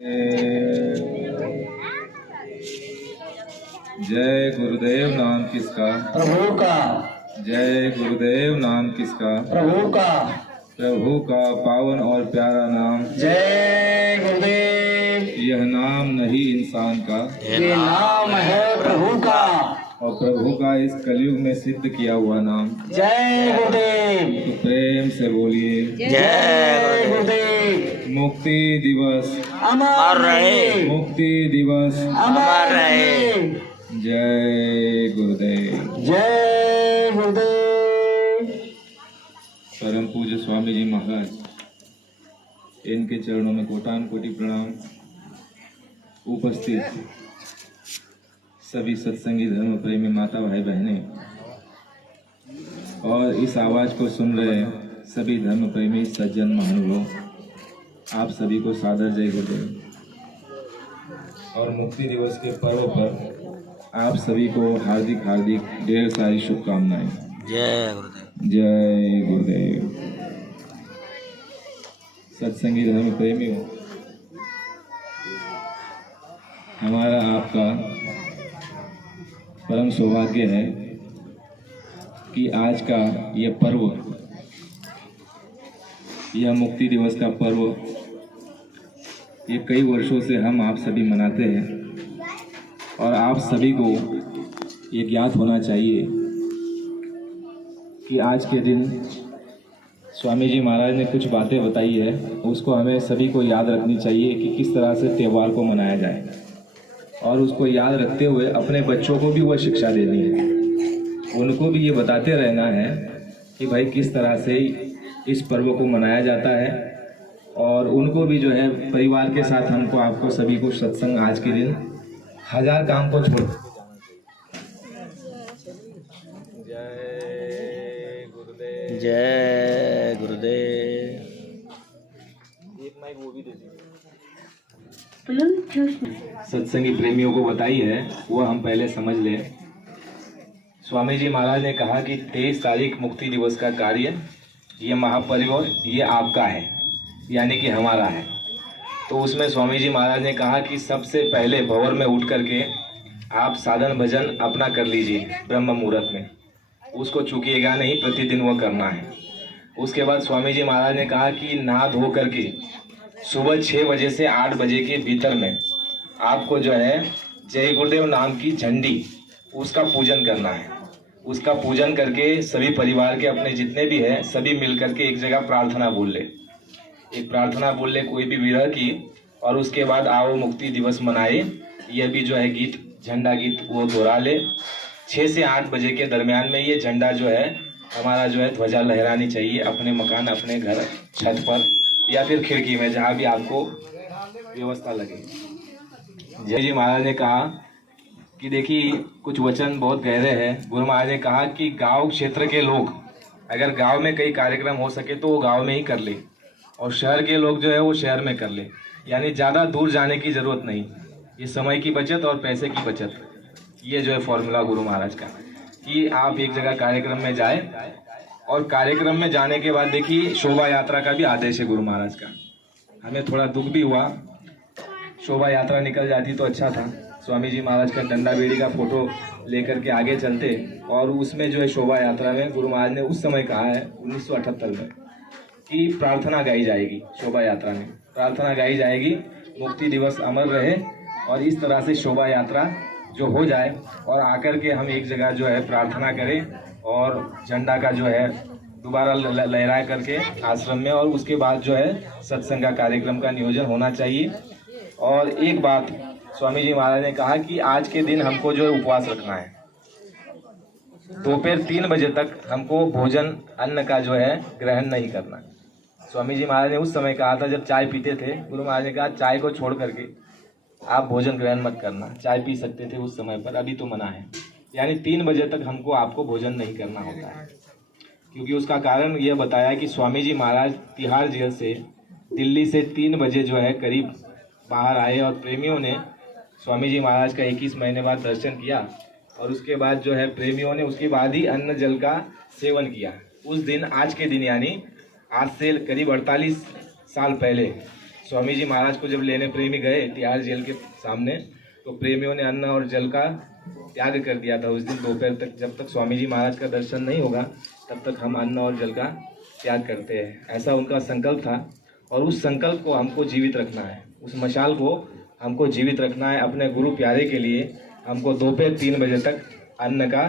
जय गुरुदेव नाम किसका? प्रभु का। जय गुरुदेव नाम किसका? प्रभु का। प्रभु का पावन और प्यारा नाम। जय गुरुदेव। यह नाम नहीं इंसान का, ये नाम है प्रभु का, और प्रभु का इस कलयुग में सिद्ध किया हुआ नाम। जय गुरुदेव। तो प्रेम से बोलिए जय गुरुदेव। मुक्ति दिवस अमर रहे, मुक्ति दिवस अमर रहे। जय गुरुदेव। जय गुरुदेव। परम पूज्य स्वामी जी महाराज, इनके चरणों में कोटान कोटि प्रणाम। उपस्थित सभी सत्संगी धर्म प्रेमी माता भाई बहनें और इस आवाज को सुन रहे सभी धर्म प्रेमी सज्जन महानुभाव, आप सभी को सादर जय गुरुदेव। और मुक्ति दिवस के पर्व पर आप सभी को हार्दिक हार्दिक ढेर सारी शुभकामनाएं। जय गुरुदेव। जय गुरुदेव। सत्संगी धर्म प्रेमियों, हमारा आपका परम सौभाग्य है कि आज का यह पर्व, यह मुक्ति दिवस का पर्व, ये कई वर्षों से हम आप सभी मनाते हैं। और आप सभी को ये ज्ञात होना चाहिए कि आज के दिन स्वामी जी महाराज ने कुछ बातें बताई है, उसको हमें सभी को याद रखनी चाहिए कि किस तरह से त्यौहार को मनाया जाए, और उसको याद रखते हुए अपने बच्चों को भी वह शिक्षा देनी है। उनको भी ये बताते रहना है कि भाई किस तरह से इस पर्व को मनाया जाता है, और उनको भी जो है परिवार के साथ हमको आपको सभी को सत्संग आज के दिन हजार काम को छोड़। जय गुरुदेव। जय गुरुदेव। एक माइक वो भी दे दीजिए। सत्संगी प्रेमियों को बताई है वो हम पहले समझ लें। स्वामी जी महाराज ने कहा कि 23 तारीख मुक्ति दिवस का कार्य, ये महापर्व ये आपका है, यानी कि हमारा है। तो उसमें स्वामी जी महाराज ने कहा कि सबसे पहले भंवर में उठ करके आप साधन भजन अपना कर लीजिए ब्रह्म मुहूर्त में, उसको चूकिएगा नहीं, प्रतिदिन वो करना है। उसके बाद स्वामी जी महाराज ने कहा कि नहा धो करके सुबह 6 बजे से 8 बजे के भीतर में आपको जो है जय गुरुदेव नाम की झंडी, उसका पूजन करना है। उसका पूजन करके सभी परिवार के अपने जितने भी हैं सभी मिल करके एक जगह प्रार्थना बोल ले, एक प्रार्थना बोल ले कोई भी विरह की, और उसके बाद आओ मुक्ति दिवस मनाए, यह भी जो है गीत, झंडा गीत वो दोहरा ले। 6 से 8 बजे के दरमियान में ये झंडा जो है हमारा जो है ध्वजा लहरानी चाहिए अपने मकान, अपने घर, छत पर या फिर खिड़की में, जहाँ भी आपको व्यवस्था लगे। जय जी महाराज ने कहा कि देखिए कुछ वचन बहुत गहरे हैं। गुरु महाराज ने कहा कि गांव क्षेत्र के लोग अगर गांव में कई कार्यक्रम हो सके तो वो गांव में ही कर ले, और शहर के लोग जो है वो शहर में कर ले, यानी ज़्यादा दूर जाने की ज़रूरत नहीं। ये समय की बचत और पैसे की बचत, ये जो है फॉर्मूला गुरु महाराज का, कि आप एक जगह कार्यक्रम में जाए, और कार्यक्रम में जाने के बाद देखिए शोभा यात्रा का भी आदेश है गुरु महाराज का। हमें थोड़ा दुख भी हुआ, शोभा यात्रा निकल जाती तो अच्छा था। स्वामी जी महाराज का डंडा बेड़ी का फोटो लेकर के आगे चलते, और उसमें जो है शोभा यात्रा में गुरु महाराज ने उस समय कहा है 1978 में कि प्रार्थना गाई जाएगी। शोभा यात्रा में प्रार्थना गाई जाएगी, मुक्ति दिवस अमर रहे, और इस तरह से शोभा यात्रा जो हो जाए, और आकर के हम एक जगह जो है प्रार्थना करें, और झंडा का जो है दोबारा लहरा करके आश्रम में, और उसके बाद जो है सत्संग का कार्यक्रम का नियोजन होना चाहिए। और एक बात स्वामी जी महाराज ने कहा कि आज के दिन हमको जो है उपवास रखना है। दोपहर 3 बजे तक हमको भोजन अन्न का जो है ग्रहण नहीं करना। स्वामी जी महाराज ने उस समय कहा था जब चाय पीते थे, गुरु महाराज ने कहा चाय को छोड़ करके आप भोजन ग्रहण मत करना। चाय पी सकते थे उस समय पर, अभी तो मना है, यानी 3 बजे तक हमको आपको भोजन नहीं करना होता है। क्योंकि उसका कारण यह बताया कि स्वामी जी महाराज तिहाड़ जेल से दिल्ली से 3 बजे जो है करीब बाहर आए, और प्रेमियों ने स्वामी जी महाराज का 21 महीने बाद दर्शन किया, और उसके बाद जो है प्रेमियों ने उसके बाद ही अन्न जल का सेवन किया। उस दिन, आज के दिन, यानी आज से करीब 48 साल पहले स्वामी जी महाराज को जब लेने प्रेमी गए तिहाड़ जेल के सामने, तो प्रेमियों ने अन्न और जल का त्याग कर दिया था उस दिन दोपहर तक। जब तक स्वामी जी महाराज का दर्शन नहीं होगा तब तक हम अन्न और जल का त्याग करते हैं, ऐसा उनका संकल्प था। और उस संकल्प को हमको जीवित रखना है, उस मशाल को हमको जीवित रखना है। अपने गुरु प्यारे के लिए हमको दोपहर 3 बजे तक अन्न का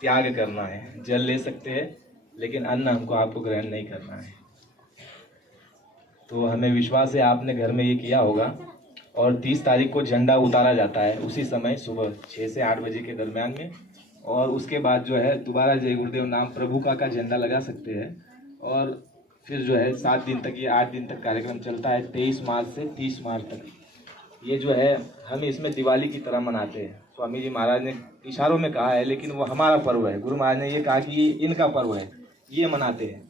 त्याग करना है। जल ले सकते हैं लेकिन अन्न हमको आपको ग्रहण नहीं करना है। तो हमें विश्वास है आपने घर में ये किया होगा। और 30 तारीख को झंडा उतारा जाता है उसी समय सुबह 6 से 8 बजे के दरमियान में। और उसके बाद जो है दोबारा जय गुरुदेव नाम प्रभु का झंडा लगा सकते हैं। और फिर जो है 7 दिन तक, ये 8 दिन तक कार्यक्रम चलता है, 23 मार्च से 30 मार्च तक। ये जो है हम इसमें दिवाली की तरह मनाते हैं। स्वामी जी महाराज ने इशारों में कहा है लेकिन वो हमारा पर्व है। गुरु महाराज ने ये कहा कि ये इनका पर्व है, ये मनाते हैं।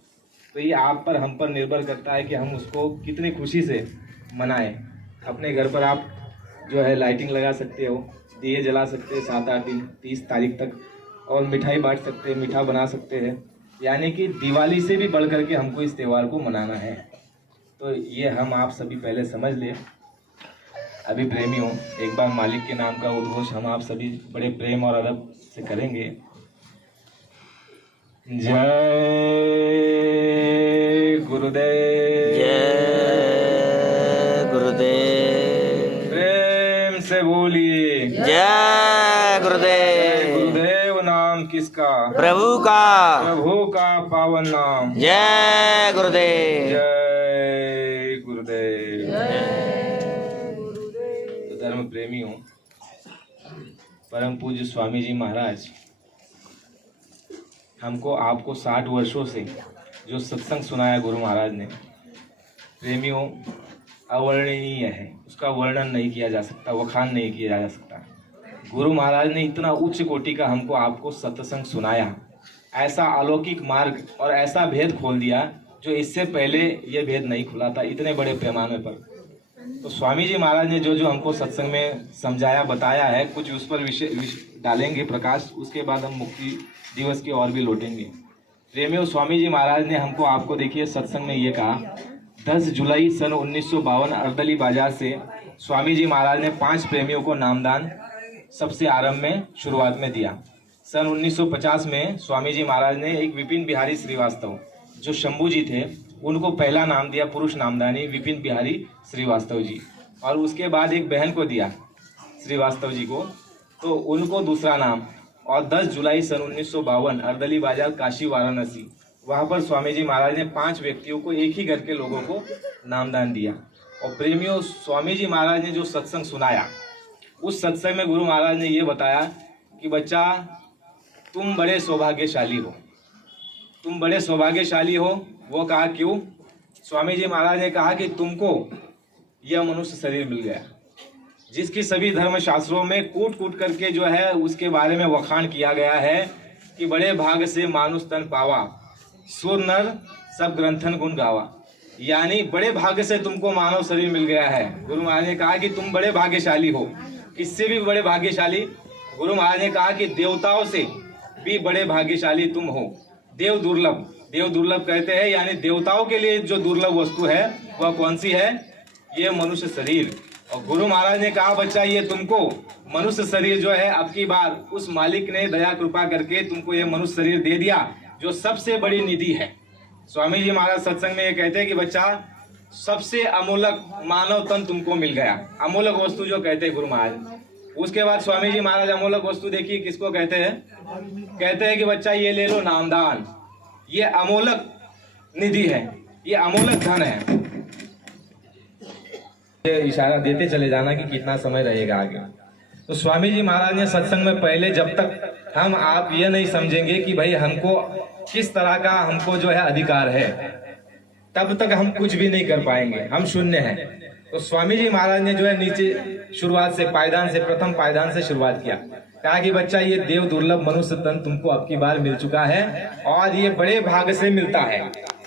तो ये आप पर, हम पर निर्भर करता है कि हम उसको कितनी खुशी से मनाएं। अपने घर पर आप जो है लाइटिंग लगा सकते हो, दिए जला सकते हैं 7-8 दिन 30 तारीख तक, और मिठाई बांट सकते हैं, मीठा बना सकते हैं। यानी कि दिवाली से भी बढ़ करके हमको इस त्यौहार को मनाना है। तो ये हम आप सभी पहले समझ लें। अभी प्रेमियों, एक बार मालिक के नाम का उद्घोष हम आप सभी बड़े प्रेम और अदब से करेंगे। जय गुरुदेव, जय गुरुदेव, प्रेम से बोलिए जय गुरुदेव। गुरुदेव नाम किसका? प्रभु का, प्रभु का पावन नाम। जय गुरुदेव, जय गुरुदेव। तो धर्म प्रेमियों, परम पूज्य स्वामी जी महाराज हमको आपको 60 वर्षों से जो सत्संग सुनाया गुरु महाराज ने, प्रेमियों अवर्णनीय है। उसका वर्णन नहीं किया जा सकता, वखान नहीं किया जा सकता। गुरु महाराज ने इतना उच्च कोटि का हमको आपको सत्संग सुनाया, ऐसा अलौकिक मार्ग और ऐसा भेद खोल दिया जो इससे पहले ये भेद नहीं खुला था इतने बड़े पैमाने पर। तो स्वामी जी महाराज ने जो जो हमको सत्संग में समझाया, बताया है, कुछ उस पर विषय डालेंगे प्रकाश। उसके बाद हम मुक्ति दिवस की ओर भी लौटेंगे। प्रेमियों, स्वामी जी महाराज ने हमको आपको देखिए सत्संग में ये कहा, 10 जुलाई सन 1952 अर्दली बाजार से स्वामी जी महाराज ने 5 प्रेमियों को नामदान सबसे आरंभ में शुरुआत में दिया। सन 1950 में स्वामी जी महाराज ने एक विपिन बिहारी श्रीवास्तव जो शंभू जी थे उनको पहला नाम दिया, पुरुष नामदानी विपिन बिहारी श्रीवास्तव जी। और उसके बाद एक बहन को दिया श्रीवास्तव जी को, तो उनको दूसरा नाम। और 10 जुलाई सन 1952 अर्दली बाजार काशी वाराणसी, वहाँ पर स्वामी जी महाराज ने 5 व्यक्तियों को, एक ही घर के लोगों को नामदान दिया। और प्रेमियों, स्वामी जी महाराज ने जो सत्संग सुनाया, उस सत्संग में गुरु महाराज ने ये बताया कि बच्चा तुम बड़े सौभाग्यशाली हो, तुम बड़े सौभाग्यशाली हो। वो कहा क्यों? स्वामी जी महाराज ने कहा कि तुमको यह मनुष्य शरीर मिल गया जिसकी सभी धर्म शास्त्रों में कूट कूट करके जो है उसके बारे में वखान किया गया है कि बड़े भाग से मानुष तन पावा, सुर नर सब ग्रंथन गुण गावा। यानी बड़े भाग्य से तुमको मानव शरीर मिल गया है। गुरु महाराज ने कहा कि तुम बड़े भाग्यशाली हो। किससे भी बड़े भाग्यशाली? गुरु महाराज ने कहा कि देवताओं से भी बड़े भाग्यशाली तुम हो। देव दुर्लभ, देव दुर्लभ कहते हैं, यानी देवताओं के लिए जो दुर्लभ वस्तु है वह कौन सी है? ये मनुष्य शरीर। और गुरु महाराज ने कहा बच्चा ये तुमको मनुष्य शरीर जो है अब की बार उस मालिक ने दया कृपा करके तुमको ये मनुष्य शरीर दे दिया जो सबसे बड़ी निधि है। स्वामी जी महाराज सत्संग में ये कहते हैं कि बच्चा सबसे अमूलक मानव तन तुमको मिल गया। अमूलक वस्तु जो कहते हैं गुरु महाराज। उसके बाद स्वामी जी महाराज अमूलक वस्तु देखिए किसको कहते हैं? कहते हैं कि बच्चा ये ले लो नामदान, ये अमूलक निधि है, ये अमूलक धन है। ये इशारा देते चले जाना कि कितना समय रहेगा आगे। तो स्वामी जी महाराज ने सत्संग में पहले, जब तक हम आप ये नहीं समझेंगे कि भाई हमको किस तरह का हमको जो है अधिकार है, तब तक हम कुछ भी नहीं कर पाएंगे, हम शून्य हैं। तो स्वामी जी महाराज ने जो है नीचे शुरुआत से पायदान से, प्रथम पायदान से शुरुआत किया। कहा कि बच्चा ये देव दुर्लभ मनुष्य तन तुमको अब की बार मिल चुका है और ये बड़े भाग से मिलता है।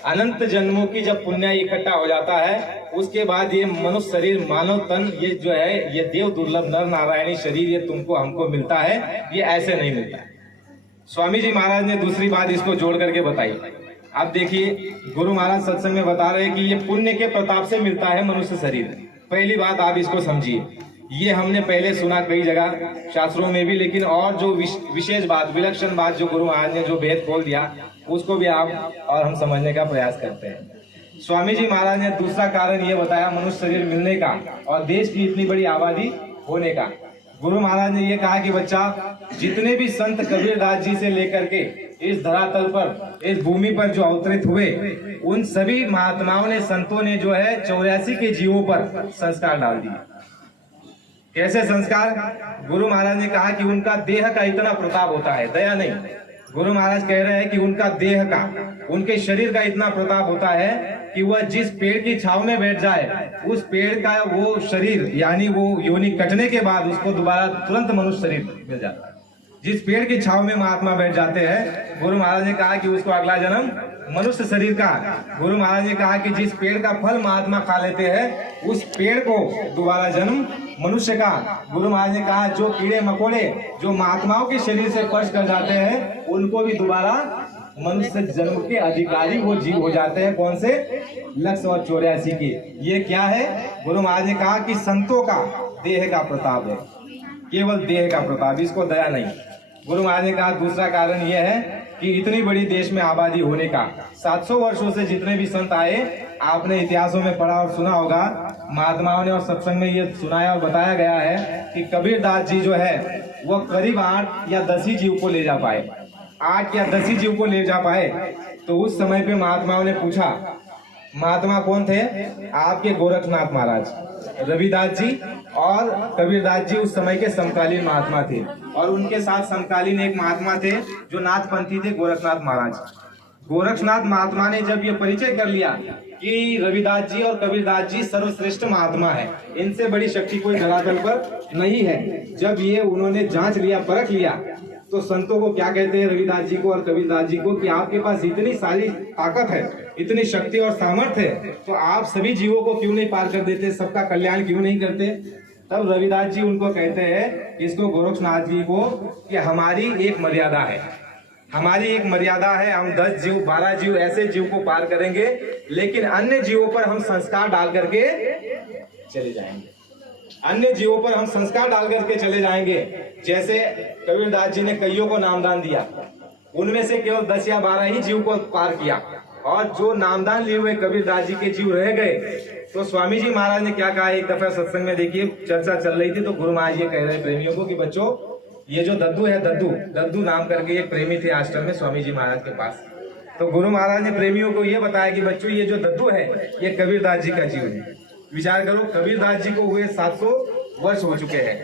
अनंत जन्मों की जब पुण्य इकट्ठा हो जाता है उसके बाद ये मनुष्य शरीर, मानव तन, ये जो है ये देव दुर्लभ नर नारायणी शरीर ये तुमको हमको मिलता है, ये ऐसे नहीं मिलता है। स्वामी जी महाराज ने दूसरी बात इसको जोड़ करके बताई। अब देखिए, गुरु महाराज सत्संग में बता रहे हैं कि ये पुण्य के प्रताप से मिलता है मनुष्य शरीर। पहली बात आप इसको समझिए, ये हमने पहले सुना कई जगह शास्त्रों में भी, लेकिन और जो विशेष बात, विलक्षण बात जो गुरु महाराज ने जो भेद खोल दिया, उसको भी आप और हम समझने का प्रयास करते हैं। स्वामी जी महाराज ने दूसरा कारण ये बताया मनुष्य शरीर मिलने का और देश की इतनी बड़ी आबादी होने का। गुरु महाराज ने ये कहा कि बच्चा, जितने भी संत कबीरदास जी से लेकर के इस धरातल पर, इस भूमि पर जो अवतरित हुए, उन सभी महात्माओं ने, संतों ने जो है 84 के जीवों पर संस्कार डाल दिए। कैसे संस्कार? गुरु महाराज ने कहा कि उनका देह का इतना प्रताप होता है, दया नहीं, गुरु महाराज कह रहे हैं कि उनका देह का, उनके शरीर का इतना प्रताप होता है कि वह जिस पेड़ की छाव में बैठ जाए, उस पेड़ का वो शरीर, यानी वो योनि कटने के बाद उसको दोबारा तुरंत मनुष्य शरीर मिल जाता है। जिस पेड़ की छाव में महात्मा बैठ जाते हैं, गुरु महाराज ने कहा कि उसको अगला जन्म मनुष्य शरीर का। गुरु महाराज ने कहा कि जिस पेड़ का फल महात्मा खा लेते हैं, उस पेड़ को दोबारा जन्म मनुष्य का। गुरु महाराज ने कहा जो कीड़े मकोड़े जो महात्माओं के शरीर से स्पर्श कर जाते हैं, उनको भी दोबारा मनुष्य जन्म के अधिकारी वो जीव हो जाते हैं। कौन से? 184 के। ये क्या है? गुरु महाराज ने कहा कि संतों का देह का प्रताप है, केवल देह का प्रताप, इसको दया नहीं। गुरु महाराज ने कहा दूसरा कारण यह है कि इतनी बड़ी देश में आबादी होने का, 700 वर्षों से जितने भी संत आए, आपने इतिहासों में पढ़ा और सुना होगा, महात्माओं ने और सत्संग में ये सुनाया और बताया गया है कि कबीरदास जी जो है वो करीब 8 या 10 ही जीव को ले जा पाए, 8 या 10 ही जीव को ले जा पाए। तो उस समय पे महात्माओं ने पूछा, महात्मा कौन थे? आपके गोरखनाथ महाराज, रविदास जी और कबीरदास जी उस समय के समकालीन महात्मा थे, और उनके साथ समकालीन एक महात्मा थे जो नाथपंथी थे, गोरखनाथ महाराज। गोरखनाथ महात्मा ने जब ये परिचय कर लिया कि रविदास जी और कबीरदास जी सर्वश्रेष्ठ महात्मा है, इनसे बड़ी शक्ति कोई धरातल पर नहीं है, जब ये उन्होंने जांच लिया, परख लिया, तो संतों को क्या कहते हैं, रविदास जी को और कबीरदास जी को, कि आपके पास इतनी सारी ताकत है, इतनी शक्ति और सामर्थ्य है, तो आप सभी जीवों को क्यों नहीं पार कर देते, सबका कल्याण क्यों नहीं करते? तब रविदास जी उनको कहते हैं, इसको गोरखनाथ जी को, कि हमारी एक मर्यादा है, हमारी एक मर्यादा है, हम 10 जीव 12 जीव ऐसे जीव को पार करेंगे, लेकिन अन्य जीवों पर हम संस्कार डाल करके चले जाएंगे, अन्य जीवों पर हम संस्कार डाल करके चले जाएंगे। जैसे कबीरदास जी ने कईयों को नामदान दिया, उनमें से केवल 10 या 12 ही जीव को पार किया, और जो नामदान लिए हुए कबीरदास जी के जीव रह गए। तो स्वामी जी महाराज ने क्या कहा, एक दफा सत्संग में देखिए चर्चा चल रही थी, तो गुरु महाराज ये कह रहे प्रेमियों को कि बच्चों, ये जो दद्दू है, दद्दू नाम करके एक प्रेमी थे आश्रम में स्वामी जी महाराज के पास। तो गुरु महाराज ने प्रेमियों को ये बताया कि बच्चों, ये जो दद्दू है, ये कबीरदास जी का जीव है। विचार करो, कबीरदास जी को हुए 700 वर्ष हो चुके हैं,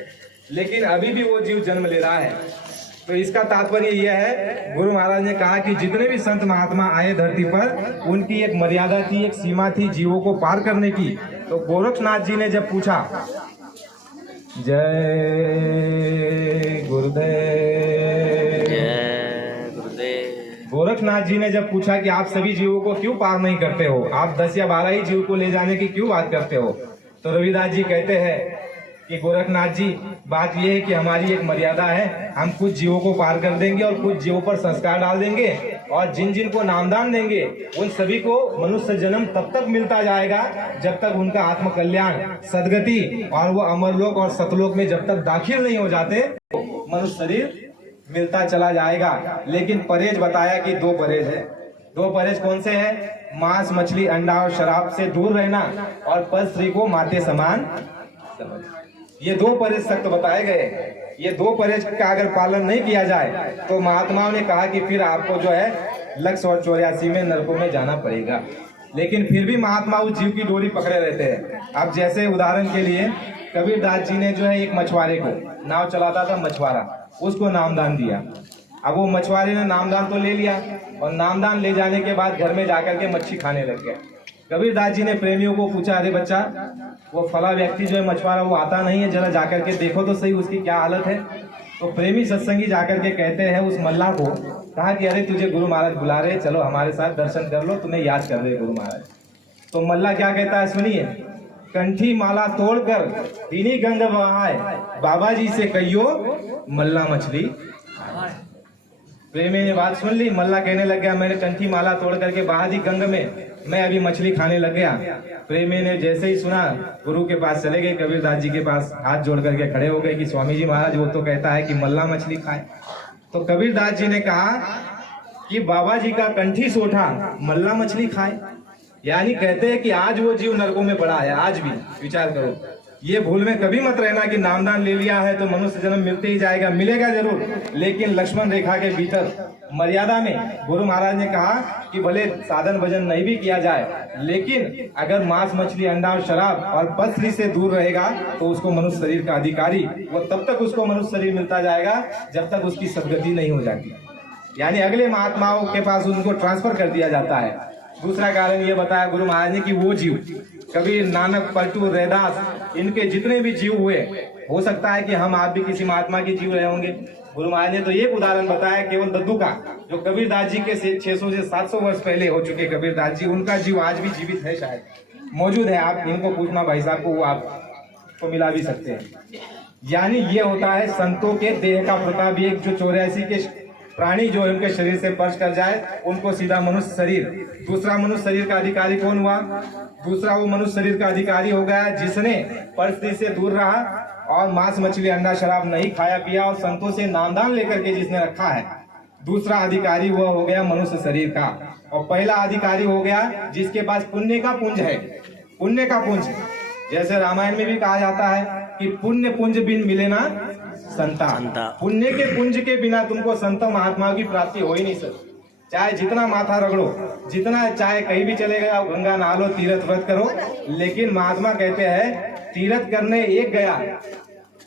लेकिन अभी भी वो जीव जन्म ले रहा है। तो इसका तात्पर्य यह है, गुरु महाराज ने कहा कि जितने भी संत महात्मा आए धरती पर, उनकी एक मर्यादा थी, एक सीमा थी जीवों को पार करने की। तो गोरखनाथ जी ने जब पूछा, जय गुरुदेव, गोरखनाथ जी ने जब पूछा कि आप सभी जीवों को क्यों पार नहीं करते हो, आप 10 या 12 ही जीव को ले जाने की क्यों बात करते हो? तो रविदास जी कहते हैं कि गोरखनाथ जी, बात यह है कि हमारी एक मर्यादा है, हम कुछ जीवों को पार कर देंगे और कुछ जीवों पर संस्कार डाल देंगे, और जिन जिन को नामदान देंगे उन सभी को मनुष्य जन्म तब तक मिलता जाएगा जब तक उनका आत्म कल्याण, सदगति और वो अमरलोक और सतलोक में जब तक दाखिल नहीं हो जाते, मनुष्य शरीर मिलता चला जाएगा। लेकिन परहेज बताया कि 2 परहेज है। 2 परहेज कौन से हैं? मांस, मछली, अंडा और शराब से दूर रहना, और पर स्त्री को माते समान समझ। ये 2 परहेज सख्त बताए गए। ये 2 परहेज का अगर पालन नहीं किया जाए तो महात्माओं ने कहा कि फिर आपको जो है 184 में नरकों में जाना पड़ेगा। लेकिन फिर भी महात्मा उस जीव की डोरी पकड़े रहते हैं। अब जैसे उदाहरण के लिए कबीरदास जी ने जो है एक मछुआरे को, नाव चलाता था मछुआरा, उसको नामदान दिया। अब वो मछुआरे ने नामदान तो ले लिया, और नामदान ले जाने के बाद घर में जाकर के मच्छी खाने लग गया। कबीरदास जी ने प्रेमियों को पूछा, अरे बच्चा, वो फला व्यक्ति जो है मछुआरा, वो आता नहीं है, जरा जाकर के देखो तो सही उसकी क्या हालत है। तो प्रेमी सत्संगी जाकर के कहते हैं उस मल्लाह को, कहा कि अरे तुझे गुरु महाराज बुला रहे, चलो हमारे साथ दर्शन कर लो, तुम्हें याद कर रहे गुरु महाराज। तो मल्लाह क्या कहता है सुनिए, कंठी माला तोड़कर तीनी गंग बहाए, बाबा जी से कहियो मल्ला मछली। प्रेमी ने बात सुन ली। मल्ला कहने लग गया मैंने कंठी माला तोड़ करके बहा दी गंग में, मैं अभी मछली खाने लग गया। प्रेमी ने जैसे ही सुना गुरु के पास चले गए, कबीरदास जी के पास हाथ जोड़ करके खड़े हो गए कि स्वामी जी महाराज वो तो कहता है कि मल्ला मछली खाए। तो कबीरदास जी ने कहा कि बाबा जी का कंठी सोठा मल्ला मछली खाए, यानी कहते हैं कि आज वो जीव नरकों में पड़ा है। आज भी विचार करो, ये भूल में कभी मत रहना कि नामदान ले लिया है तो मनुष्य जन्म मिलते ही जाएगा, मिलेगा जरूर, लेकिन लक्ष्मण रेखा के भीतर मर्यादा में। गुरु महाराज ने कहा कि भले साधन भजन नहीं भी किया जाए, लेकिन अगर मांस मछली अंडा और शराब और पद स्त्री से दूर रहेगा तो उसको मनुष्य शरीर का अधिकारी, वो तब तक उसको मनुष्य शरीर मिलता जाएगा जब तक उसकी सदगति नहीं हो जाती, यानी अगले महात्माओं के पास उनको ट्रांसफर कर दिया जाता है। दूसरा कारण ये बताया गुरु महाराज ने कि वो जीव कबीर, नानक, पलटू, रैदास, इनके जितने भी जीव हुए, हो सकता है कि हम आप भी किसी महात्मा के जीव रहे होंगे। गुरु महाराज ने तो एक उदाहरण बताया केवल दद्दू का, जो कबीरदास जी के 600 से 700 वर्ष पहले हो चुके कबीरदास जी, उनका जीव आज भी जीवित है, शायद मौजूद है। आप इनको पूछना भाई साहब को, वो आपको मिला भी सकते हैं। यानी ये होता है संतों के देह का प्रताप। एक जो 84 के प्राणी जो उनके शरीर से स्पर्श कर जाए उनको सीधा मनुष्य शरीर। दूसरा मनुष्य शरीर का अधिकारी कौन हुआ? दूसरा वो मनुष्य शरीर का अधिकारी हो गया जिसने परिस्थिति से दूर रहा और मांस मछली अंडा शराब नहीं खाया पिया और संतों से नामदान लेकर के जिसने रखा है। दूसरा अधिकारी वह हो गया मनुष्य शरीर का। और पहला अधिकारी हो गया जिसके पास पुण्य का पुंज है। पुण्य का पुंज, जैसे रामायण में भी कहा जाता है कि पुण्य पुंज बिन मिले ना संता। पुण्य के पुंज के बिना तुमको संत महात्माओं की प्राप्ति हो ही नहीं सकती। चाहे जितना माथा रगड़ो, जितना चाहे कहीं भी चले गए, गंगा नहा लो, तीर्थ व्रत करो, लेकिन महात्मा कहते हैं तीर्थ करने एक गया,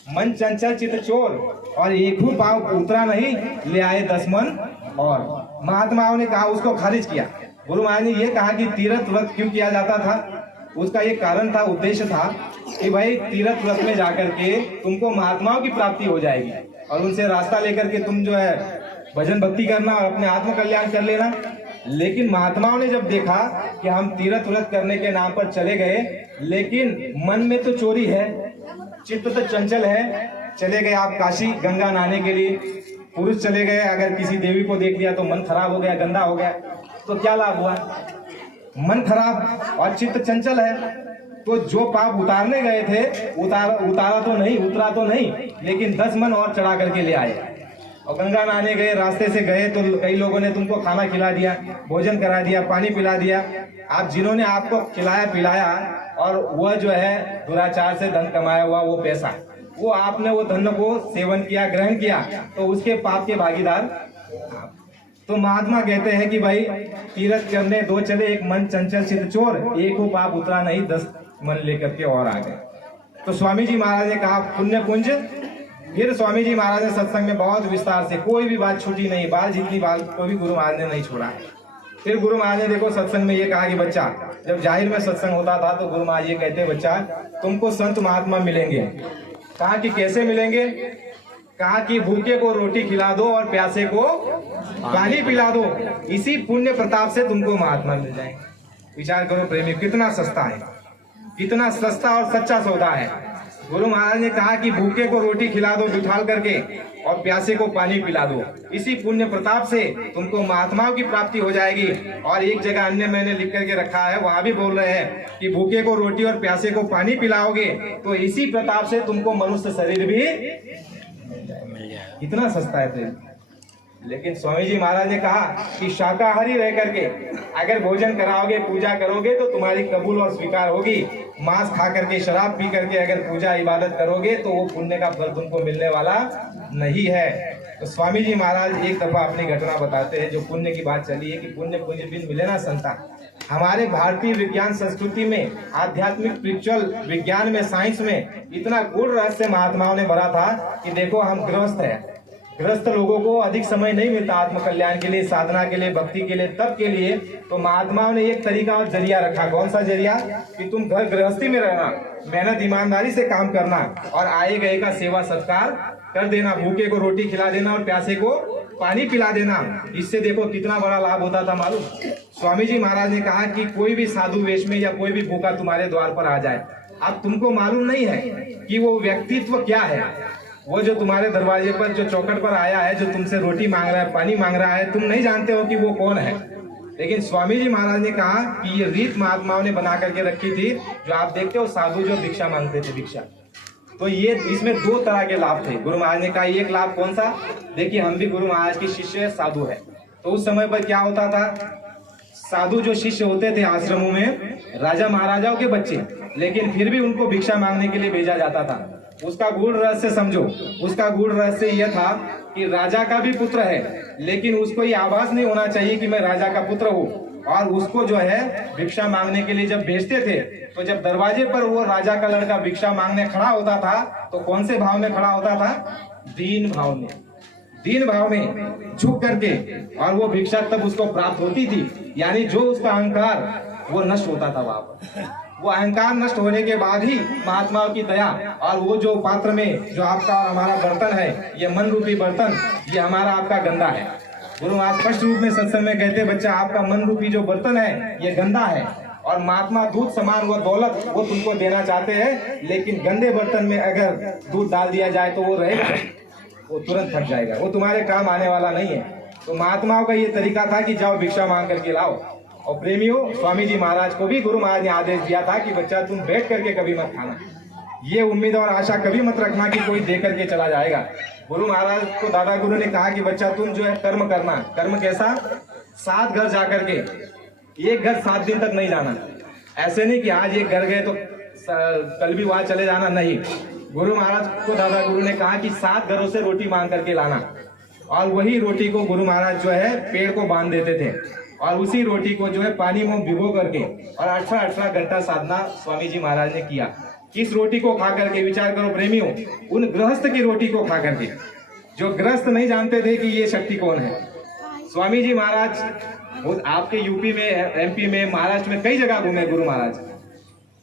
मन चंचल चित चोर, और एक ही पाव उतरा नहीं, ले आए 10 मन और। महात्माओं ने कहा, उसको खारिज किया। गुरु महाराज ने ये कहा कि तीर्थ व्रत क्यों किया जाता था, उसका एक कारण था, उद्देश्य था कि भाई तीर्थ व्रत में जाकर के तुमको महात्माओं की प्राप्ति हो जाएगी और उनसे रास्ता लेकर के तुम जो है भजन भक्ति करना और अपने आत्म कल्याण कर लेना। लेकिन महात्माओं ने जब देखा कि हम तीर्थ व्रत करने के नाम पर चले गए, लेकिन मन में तो चोरी है, चित्त तो चंचल है। चले गए आप काशी गंगा नहाने के लिए, पुरुष चले गए, अगर किसी देवी को देख लिया तो मन खराब हो गया, गंदा हो गया, तो क्या लाभ हुआ? मन खराब और चित्त चंचल है। तो जो पाप उतारने गए थे उतारा तो नहीं, उतरा तो नहीं, लेकिन 10 मन और चढ़ा करके ले आए। और गंगा नहाने गए, रास्ते से गए तो कई लोगों ने तुमको खाना खिला दिया, भोजन करा दिया, पानी पिला दिया। आप जिन्होंने आपको खिलाया पिलाया और वह जो है दुराचार से धन कमाया हुआ वो पैसा, वो आपने वो धन को सेवन किया, ग्रहण किया, तो उसके पाप के भागीदार। तो महात्मा कहते हैं कि भाई तीर्थ करने 2 चले, एक मन चंचल चित चोर, एक को पाप उतरा नहीं, 10 मन लेकर के और आ गए। तो स्वामी जी महाराज ने कहा पुण्य पुंज। फिर स्वामी जी महाराज ने सत्संग में बहुत विस्तार से, कोई भी बात छूटी नहीं, बात जितनी बात को भी गुरु महाराज ने नहीं छोड़ा। फिर गुरु महाराज ने देखो सत्संग में ये कहा कि बच्चा, जब जाहिर में सत्संग होता था तो गुरु महाराज ये कहते, बच्चा तुमको संत महात्मा मिलेंगे। कहा कि कैसे मिलेंगे? कहा कि भूखे को रोटी खिला दो और प्यासे को पानी पिला दो, इसी पुण्य प्रताप से तुमको महात्मा मिल जाएंगे। विचार करो प्रेमी, कितना सस्ता है, कितना सस्ता और सच्चा सौदा है। गुरु महाराज ने कहा कि भूखे को रोटी खिला दो बिठाल करके और प्यासे को पानी पिला दो, इसी पुण्य प्रताप से तुमको महात्माओं की प्राप्ति हो जाएगी। और एक जगह अन्य मैंने लिख करके रखा है, वहां भी बोल रहे हैं कि भूखे को रोटी और प्यासे को पानी पिलाओगे तो इसी प्रताप से तुमको मनुष्य शरीर भी कितना सस्ता है प्रेम। लेकिन स्वामी जी महाराज ने कहा कि शाकाहारी रह करके अगर भोजन कराओगे, पूजा करोगे तो तुम्हारी कबूल और स्वीकार होगी। मांस खा करके, शराब पी करके अगर पूजा इबादत करोगे तो वो पुण्य का फल तुमको मिलने वाला नहीं है। तो स्वामी जी महाराज एक दफा अपनी घटना बताते हैं, जो पुण्य की बात चली है कि पुण्य पुण्य बिन मिले ना संता। हमारे भारतीय विज्ञान संस्कृति में, आध्यात्मिक स्पिरिचुअल विज्ञान में, साइंस में इतना गूढ़ रहस्य महात्माओं ने भरा था कि देखो हम गृहस्थ हैं, गृहस्थ लोगों को अधिक समय नहीं मिलता आत्म कल्याण के लिए, साधना के लिए, भक्ति के लिए, तब के लिए तो महात्माओं ने एक तरीका और जरिया रखा। कौन सा जरिया? कि तुम घर गृहस्थी में रहना, मेहनत ईमानदारी से काम करना और आए गए का सेवा सत्कार कर देना, भूखे को रोटी खिला देना और प्यासे को पानी पिला देना। इससे देखो कितना बड़ा लाभ होता था मालूम। स्वामी जी महाराज ने कहा कि कोई भी साधु वेश में या कोई भी भूखा तुम्हारे द्वार पर आ जाए, अब तुमको मालूम नहीं है कि वो व्यक्तित्व क्या है, वो जो तुम्हारे दरवाजे पर जो चौखट पर आया है, जो तुमसे रोटी मांग रहा है, पानी मांग रहा है, तुम नहीं जानते हो कि वो कौन है। लेकिन स्वामी जी महाराज ने कहा कि ये रीत महात्माओं ने बना करके रखी थी। जो आप देखते हो साधु जो भिक्षा मांगते थे, भिक्षा, तो ये इसमें दो तरह के लाभ थे। गुरु महाराज ने कहा एक लाभ कौन सा, देखिए हम भी गुरु महाराज के शिष्य साधु है। तो उस समय पर क्या होता था, साधु जो शिष्य होते थे आश्रमों में, राजा महाराजाओं के बच्चे, लेकिन फिर भी उनको भिक्षा मांगने के लिए भेजा जाता था। उसका गूढ़ रहस्य समझो, उसका गूढ़ रहस्य यह था कि राजा का भी पुत्र है, लेकिन उसको ये आभास नहीं होना चाहिए कि मैं राजा का पुत्र हूँ। और उसको जो है भिक्षा मांगने के लिए जब भेजते थे, तो जब दरवाजे पर वो राजा का लड़का भिक्षा मांगने खड़ा होता था, तो कौन से भाव में खड़ा होता था, दीन भाव में, दीन भाव में झुक करके, और वो भिक्षा तब उसको प्राप्त होती थी। यानी जो उसका अहंकार वो नष्ट होता था वहां पर। वो अहंकार नष्ट होने के बाद ही महात्माओं की दया, और वो जो पात्र में जो आपका और हमारा बर्तन है, ये मन रूपी बर्तन, ये हमारा आपका गंदा है। गुरु महाराज स्पष्ट रूप में सत्संग में कहते, बच्चा आपका मन रूपी जो बर्तन है ये गंदा है, और महात्मा दूध समान वो दौलत वो तुमको देना चाहते हैं, लेकिन गंदे बर्तन में अगर दूध डाल दिया जाए तो वो रहेगा, वो तुरंत फट जाएगा, वो तुम्हारे काम आने वाला नहीं है। तो महात्माओं का ये तरीका था कि जाओ भिक्षा मांग करके लाओ। और प्रेमियों, स्वामी जी महाराज को भी गुरु महाराज ने आदेश दिया था कि बच्चा तुम बैठ करके कभी मत खाना, ये उम्मीद और आशा कभी मत रखना कि कोई दे करके चला जाएगा। गुरु महाराज को दादा गुरु ने कहा कि बच्चा तुम जो है कर्म करना। कर्म कैसा, 7 घर जा करके, एक घर 7 दिन तक नहीं जाना। ऐसे नहीं कि आज एक घर गए तो कल भी वहां चले जाना, नहीं। गुरु महाराज को दादा गुरु ने कहा कि 7 घरों से रोटी मांग करके लाना, और वही रोटी को गुरु महाराज जो है पेड़ को बांध देते थे, और उसी रोटी को जो है पानी में भिगो करके, और 18 घंटा साधना स्वामी जी महाराज ने किया। किस रोटी को खा करके, विचार करो प्रेमियों, उन गृहस्थ की रोटी को खा करके, जो गृहस्थ नहीं जानते थे कि ये शक्ति कौन है। स्वामी जी महाराज आपके यूपी में, एमपी में, महाराष्ट्र में कई जगह घूमे गुरु महाराज।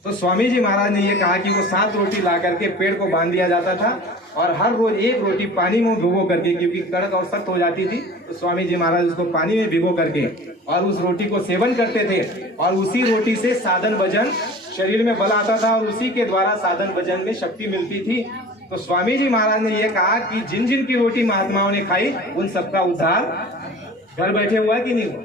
तो स्वामी जी महाराज ने ये कहा कि वो 7 रोटी ला करके पेड़ को बांध दिया जाता था, और हर रोज एक रोटी पानी में भिगो करके, क्योंकि कड़क और सख्त हो जाती थी, तो स्वामी जी महाराज उसको पानी में भिगो करके और उस रोटी को सेवन करते थे, और उसी रोटी से साधन भजन शरीर में बल आता था, और उसी के द्वारा साधन भजन में शक्ति मिलती थी। तो स्वामी जी महाराज ने यह कहा कि जिन जिन की रोटी महात्माओं ने खाई, उन सबका उद्धार घर बैठे हुआ कि नहीं हुआ।